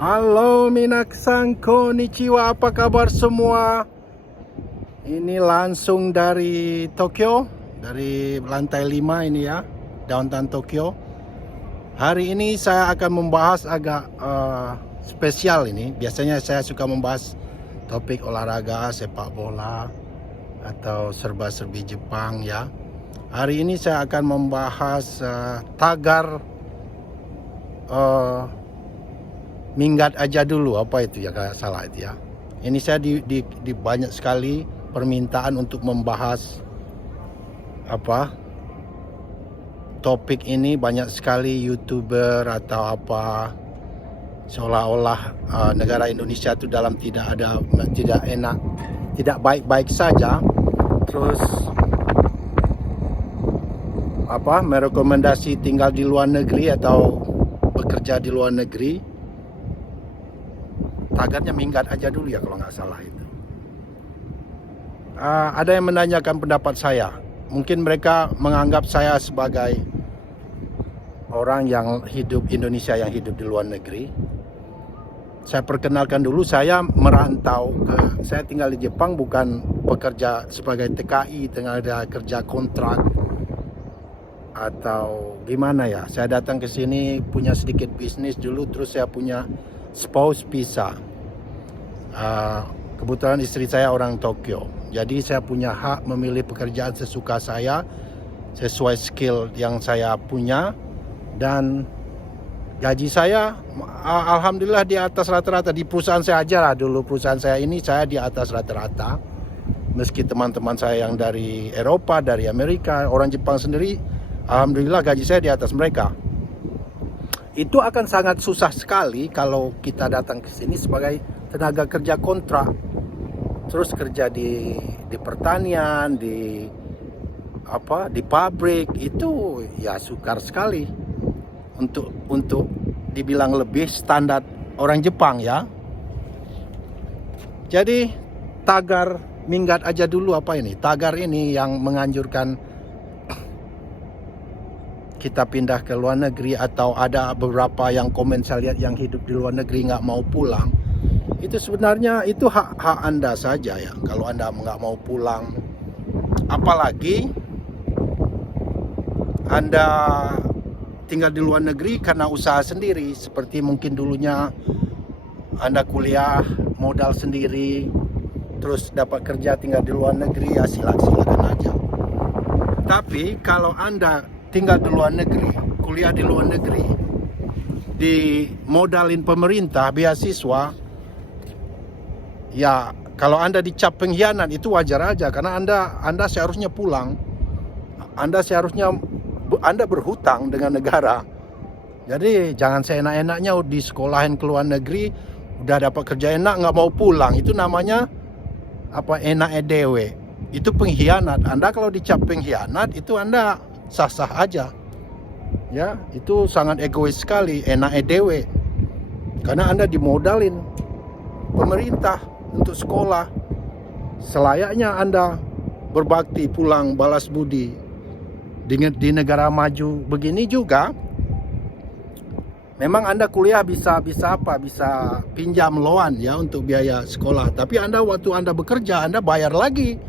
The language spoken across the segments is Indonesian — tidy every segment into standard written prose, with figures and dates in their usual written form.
Halo minasan konnichiwa, apa kabar semua? Ini langsung dari Tokyo, dari lantai 5 ini ya, downtown Tokyo. Hari ini saya akan membahas agak spesial ini. Biasanya saya suka membahas topik olahraga, sepak bola, atau serba-serbi Jepang ya. Hari ini saya akan membahas tagar minggat aja dulu, apa itu ya, kayak salah itu ya. Ini saya di banyak sekali permintaan untuk membahas topik ini. Banyak sekali YouTuber atau apa, seolah-olah negara Indonesia itu dalam tidak enak, tidak baik-baik saja. Terus merekomendasi tinggal di luar negeri atau bekerja di luar negeri. Tagarnya minggat aja dulu ya kalau nggak salah itu. Ada yang menanyakan pendapat saya. Mungkin mereka menganggap saya sebagai orang yang hidup Indonesia yang hidup di luar negeri. Saya perkenalkan dulu, saya merantau saya tinggal di Jepang, bukan bekerja sebagai TKI, ada kerja kontrak atau gimana ya. Saya datang ke sini punya sedikit bisnis dulu, terus saya punya spouse visa. Kebetulan istri saya orang Tokyo, jadi saya punya hak memilih pekerjaan sesuka saya, sesuai skill yang saya punya, dan gaji saya alhamdulillah di atas rata-rata. Di perusahaan saya aja lah, dulu perusahaan saya ini saya di atas rata-rata. Meski teman-teman saya yang dari Eropa, dari Amerika, orang Jepang sendiri, alhamdulillah gaji saya di atas mereka. Itu akan sangat susah sekali kalau kita datang ke sini sebagai tenaga kerja kontrak, terus kerja di pertanian, di pabrik. Itu ya sukar sekali untuk dibilang lebih standar orang Jepang ya. Jadi tagar minggat aja dulu, apa ini? Tagar ini yang menganjurkan kita pindah ke luar negeri, atau ada beberapa yang komen saya lihat yang hidup di luar negeri nggak mau pulang. Itu sebenarnya itu hak Anda saja ya, kalau Anda nggak mau pulang. Apalagi Anda tinggal di luar negeri karena usaha sendiri, seperti mungkin dulunya Anda kuliah modal sendiri, terus dapat kerja tinggal di luar negeri, ya silakan aja. Tapi kalau Anda tinggal di luar negeri, kuliah di luar negeri, dimodalin pemerintah, beasiswa, ya kalau Anda dicap pengkhianat itu wajar aja, karena Anda seharusnya pulang. Anda berhutang dengan negara. Jadi jangan seenak-enaknya di sekolahin ke luar negeri, udah dapat kerja enak nggak mau pulang. Itu namanya enak edewe. Itu pengkhianat. Anda kalau dicap pengkhianat itu Anda sah-sah aja. Ya, itu sangat egois sekali, enak edewe. Karena Anda dimodalin pemerintah untuk sekolah. Selayaknya Anda berbakti, pulang balas budi. Di negara maju begini juga, memang Anda kuliah bisa pinjam loan ya untuk biaya sekolah. Tapi Anda waktu Anda bekerja, Anda bayar lagi.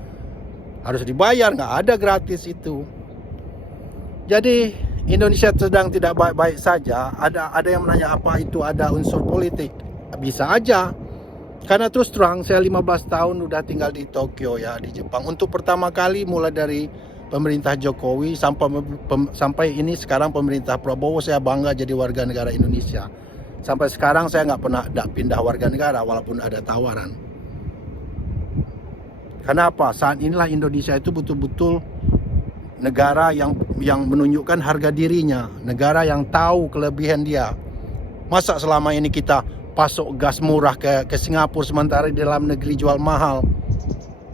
Harus dibayar, nggak ada gratis itu. Jadi Indonesia sedang tidak baik-baik saja. Ada yang menanya apa itu ada unsur politik? Bisa aja. Karena terus terang saya 15 tahun udah tinggal di Tokyo ya, di Jepang. Untuk pertama kali mulai dari pemerintah Jokowi sampai ini sekarang pemerintah Prabowo, saya bangga jadi warga negara Indonesia. Sampai sekarang saya nggak pernah pindah warga negara walaupun ada tawaran. Kenapa? Saat inilah Indonesia itu betul-betul negara yang menunjukkan harga dirinya, negara yang tahu kelebihan dia. Masa selama ini kita pasok gas murah ke Singapura, sementara di dalam negeri jual mahal?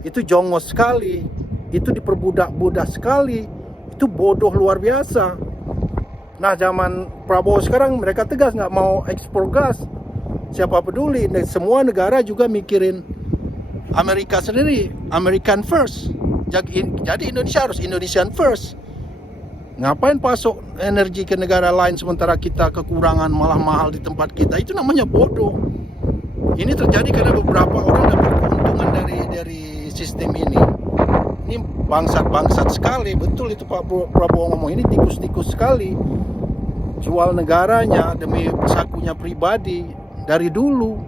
Itu jongos sekali, itu diperbudak-budak sekali, itu bodoh luar biasa. Nah, zaman Prabowo sekarang mereka tegas nggak mau ekspor gas. Siapa peduli? Semua negara juga mikirin Amerika sendiri, American first. Jadi Indonesia harus Indonesian first. Ngapain pasok energi ke negara lain sementara kita kekurangan malah mahal di tempat kita? Itu namanya bodoh. Ini terjadi karena beberapa orang dapat keuntungan dari sistem ini. Ini bangsat-bangsat sekali, betul itu Pak Prabowo ngomong, ini tikus-tikus sekali. Jual negaranya demi sakunya pribadi dari dulu.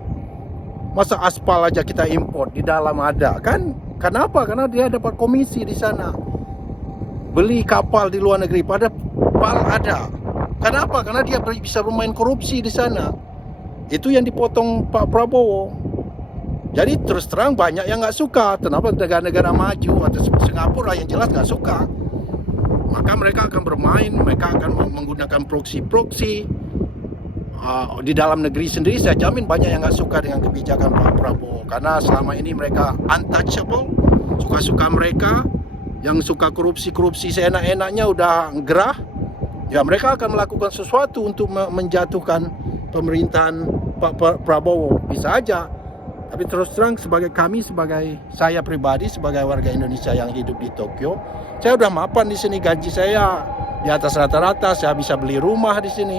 Masa aspal aja kita import, di dalam ada kan? Kenapa? Karena dia dapat komisi di sana. Beli kapal di luar negeri, pada pal ada. Kenapa? Karena dia bisa bermain korupsi di sana. Itu yang dipotong Pak Prabowo. Jadi terus terang banyak yang nggak suka. Kenapa negara-negara maju atau Singapura yang jelas nggak suka? Maka mereka akan bermain, mereka akan menggunakan proksi-proksi. Di dalam negeri sendiri saya jamin banyak yang nggak suka dengan kebijakan Pak Prabowo. Karena selama ini mereka untouchable, suka-suka mereka. Yang suka korupsi-korupsi seenak-enaknya udah gerah, ya mereka akan melakukan sesuatu untuk menjatuhkan pemerintahan Pak Prabowo. Bisa aja. Tapi terus terang sebagai saya pribadi sebagai warga Indonesia yang hidup di Tokyo, saya udah mapan di sini, gaji saya di atas rata-rata, saya bisa beli rumah di sini.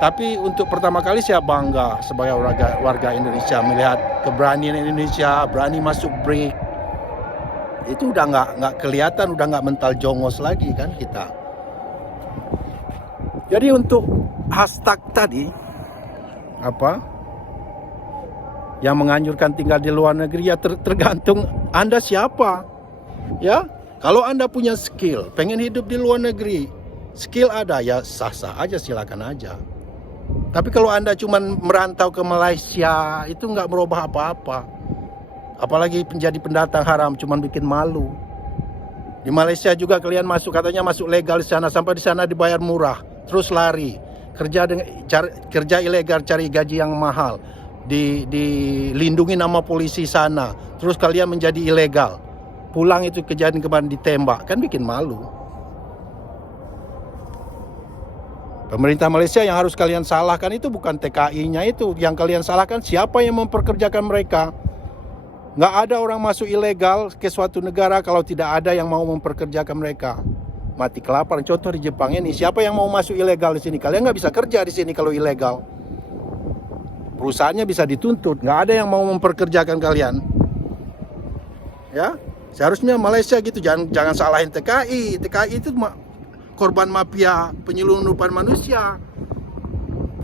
Tapi untuk pertama kali saya bangga sebagai warga Indonesia melihat keberanian Indonesia, berani masuk BRICS. Itu udah nggak kelihatan, udah nggak mental jongos lagi kan kita. Jadi untuk hashtag tadi apa yang menganjurkan tinggal di luar negeri, ya tergantung Anda siapa. Ya, kalau Anda punya skill, pengen hidup di luar negeri, skill ada, ya sah-sah aja, silakan aja. Tapi kalau Anda cuma merantau ke Malaysia, itu nggak merubah apa-apa. Apalagi menjadi pendatang haram, cuman bikin malu. Di Malaysia juga kalian masuk, katanya masuk legal di sana, sampai di sana dibayar murah, terus lari, kerja ilegal, cari gaji yang mahal, dilindungi nama polisi sana, terus kalian menjadi ilegal, pulang itu kejadian kemarin ditembak, kan bikin malu. Pemerintah Malaysia yang harus kalian salahkan itu bukan TKI-nya itu, yang kalian salahkan siapa yang memperkerjakan mereka. Nggak ada orang masuk ilegal ke suatu negara kalau tidak ada yang mau memperkerjakan mereka. Mati kelaparan. Contoh di Jepang ini, siapa yang mau masuk ilegal di sini? Kalian nggak bisa kerja di sini kalau ilegal. Perusahaannya bisa dituntut. Nggak ada yang mau memperkerjakan kalian. Ya, seharusnya Malaysia gitu. Jangan salahin TKI. TKI itu korban mafia penyelundupan manusia.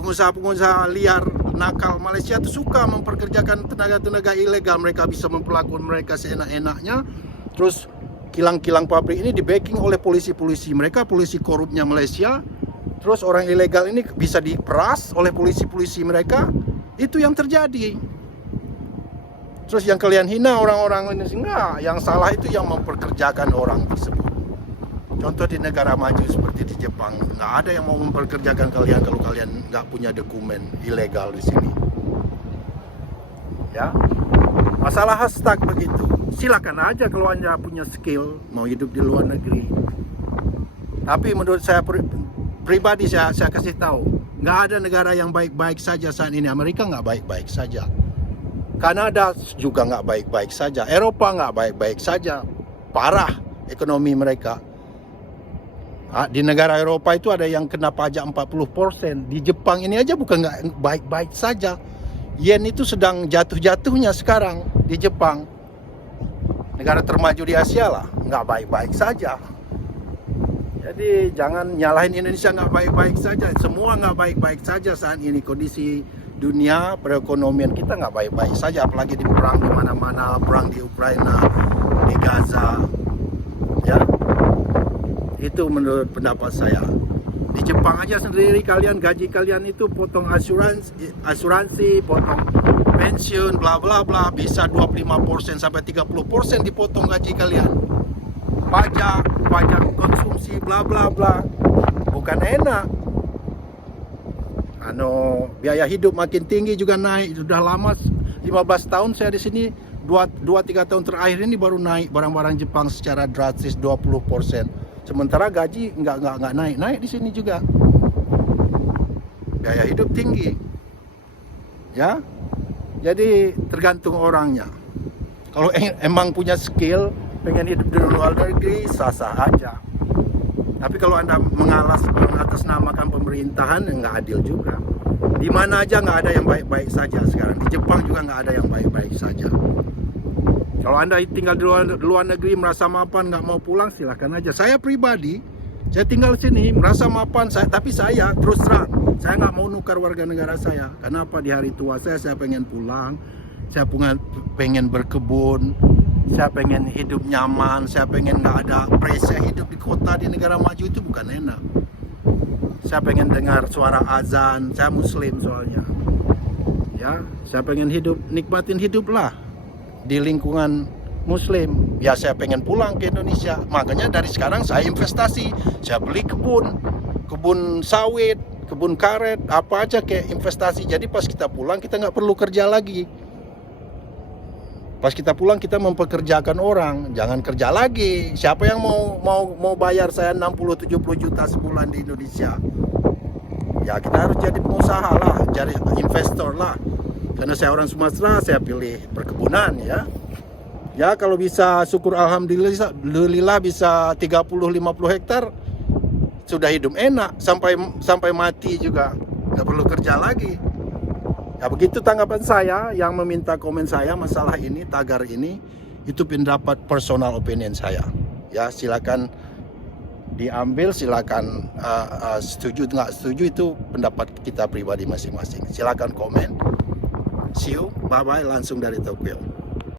Pengusaha-pengusaha liar nakal Malaysia itu suka memperkerjakan tenaga-tenaga ilegal. Mereka bisa memperlakukan mereka seenak-enaknya. Terus kilang-kilang pabrik ini di backing oleh polisi-polisi. Mereka polisi korupnya Malaysia. Terus orang ilegal ini bisa diperas oleh polisi-polisi mereka. Itu yang terjadi. Terus yang kalian hina orang-orang ini, enggak. Yang salah itu yang memperkerjakan orang tersebut. Contoh di negara maju seperti di Jepang, nggak ada yang mau memperkerjakan kalian kalau kalian nggak punya dokumen ilegal di sini. Ya, masalah hashtag begitu. Silakan aja kalau Anda punya skill mau hidup di luar negeri. Tapi menurut saya pribadi saya kasih tahu, nggak ada negara yang baik-baik saja saat ini. Amerika nggak baik-baik saja. Kanada juga nggak baik-baik saja. Eropa nggak baik-baik saja. Parah ekonomi mereka. Di negara Eropa itu ada yang kena pajak 40%. Di Jepang ini aja bukan nggak baik-baik saja. Yen itu sedang jatuh-jatuhnya sekarang di Jepang. Negara termaju di Asia lah, nggak baik-baik saja. Jadi jangan nyalahin Indonesia nggak baik-baik saja. Semua nggak baik-baik saja saat ini. Kondisi dunia perekonomian kita nggak baik-baik saja. Apalagi di perang di mana-mana, perang di Ukraina, di Gaza. Ya. Itu menurut pendapat saya. Di Jepang aja sendiri kalian gaji kalian itu potong asuransi, potong pensiun, bla bla bla, bisa 25% sampai 30% dipotong gaji kalian. Pajak konsumsi, bla bla bla. Bukan enak. Biaya hidup makin tinggi juga naik. Sudah lama 15 tahun saya di sini, 2-3 tahun terakhir ini baru naik barang-barang Jepang secara drastis 20%. Sementara gaji nggak naik di sini juga. Biaya hidup tinggi. Ya. Jadi tergantung orangnya. Kalau emang punya skill, pengen hidup di luar negeri, sah-sah aja. Tapi kalau Anda mengatasnamakan pemerintahan, nggak adil juga. Di mana aja nggak ada yang baik-baik saja sekarang. Di Jepang juga nggak ada yang baik-baik saja. Kalau Anda tinggal di luar negeri merasa mapan nggak mau pulang, silahkan aja. Saya pribadi, saya tinggal sini merasa mapan, tapi saya terus terang, saya nggak mau nukar warga negara saya. Kenapa? Di hari tua saya pengen pulang, saya pengen berkebun, saya pengen hidup nyaman, saya pengen nggak ada pressure. Hidup di kota di negara maju itu bukan enak. Saya pengen dengar suara azan, saya muslim soalnya. Ya, saya pengen nikmatin hidup lah di lingkungan muslim. Ya saya pengen pulang ke Indonesia. Makanya dari sekarang saya investasi. Saya beli kebun sawit, kebun karet, apa aja kayak investasi. Jadi pas kita pulang kita nggak perlu kerja lagi. Pas kita pulang kita mempekerjakan orang, jangan kerja lagi. Siapa yang mau bayar saya 60-70 juta sebulan di Indonesia? Ya kita harus jadi pengusaha lah, jadi investor lah. Karena saya orang Sumatera, saya pilih perkebunan ya. Ya kalau bisa syukur alhamdulillah bisa 30-50 hektar sudah hidup enak sampai mati juga, nggak perlu kerja lagi. Ya begitu tanggapan saya. Yang meminta komen saya masalah ini, tagar ini, itu pendapat personal opinion saya. Ya silakan diambil, silakan setuju nggak setuju, itu pendapat kita pribadi masing-masing. Silakan komen. See you, bye bye, langsung dari Tokyo.